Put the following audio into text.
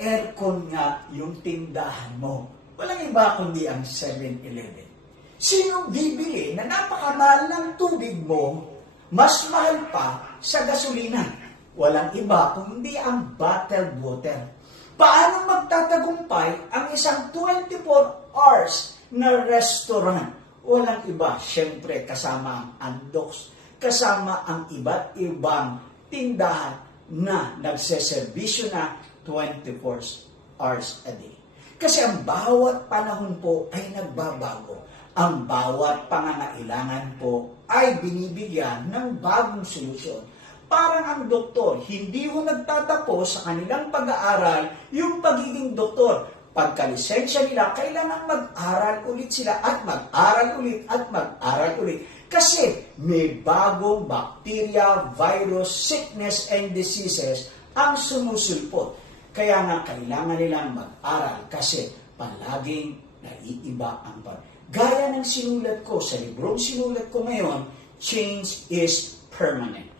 aircon nga yung tindahan mo. Walang iba kundi ang 7-Eleven. Sino bibili na napakamahal ng tubig mo, mas mahal pa sa gasolina? Walang iba kundi ang bottled water. Paano magtatagumpay ang isang 24 hours na restaurant? Walang iba, syempre kasama ang Andox, kasama ang iba't ibang tindahan na nagseserbisyo na 24 hours a day. Kasi ang bawat panahon po ay nagbabago. Ang bawat pangangailangan po ay binibigyan ng bagong solusyon. Parang ang doktor, hindi ho nagtatapos sa kanilang pag-aaral yung pagiging doktor. Pagkalisensya nila, kailangan mag-aral ulit sila at mag-aral ulit at mag-aral ulit. Kasi may bagong bacteria, virus, sickness, and diseases ang sumusulpot. Kaya nga kailangan nilang mag-aral kasi palaging naiiba ang Gaya ng sinulat ko sa librong sinulat ko ngayon, change is permanent.